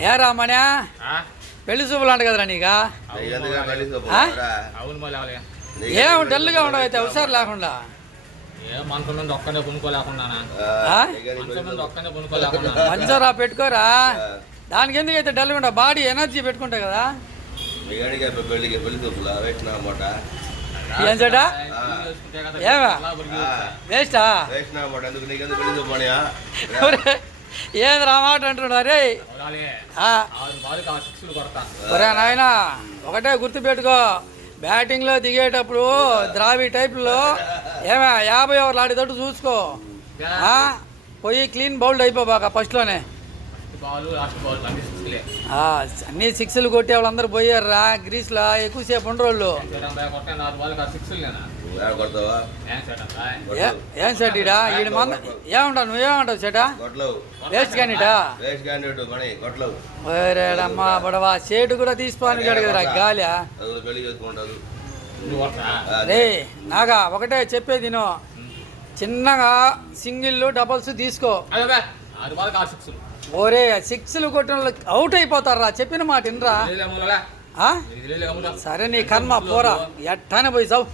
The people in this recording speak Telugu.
ఏ రామణ్యా పెళ్లి చూపులు అంట కదరా నీగా ఏం డల్గా ఉండవు అయితే అవసరం లేకుండా మంచరా పెట్టుకోరా దానికి ఎందుకు అయితే డల్గా ఉండవు బాడీ ఎనర్జీ పెట్టుకుంటాయి కదా ఏం చెడా ఏమా వేస్టా ఏంది రామాట అంటున్నారే నాయన ఒకటే గుర్తుపెట్టుకో బ్యాటింగ్లో దిగేటప్పుడు ద్రావి టైప్లో ఏమే 50 ఓవర్లు ఆడేటట్టు చూసుకో పోయి క్లీన్ బౌల్డ్ అయిపోబాక ఫస్ట్లోనే అన్ని సిక్స్లు కొట్టే వాళ్ళందరూ పోయారా గ్రీస్లో ఎక్కువసేపు ఉండరోళ్ళు ఏం సెట్ ఈడ ఈడ మంద ఏమంటావు నువ్వేమంటావు సెటా వేస్ట్ క్యాండిడేటా అమ్మా బడవా సేటు కూడా తీసుకోని కదరా గాలి రే నాగా ఒకటే చెప్పేది నేను చిన్నగా సింగిల్ డబల్స్ తీసుకో ఓరే సిక్స్లు కొట్టిన అవుట్ అయిపోతారా చెప్పిన మాట వినరా సరే నీ కర్మ పోరా ఎట్టానే పోయి చావు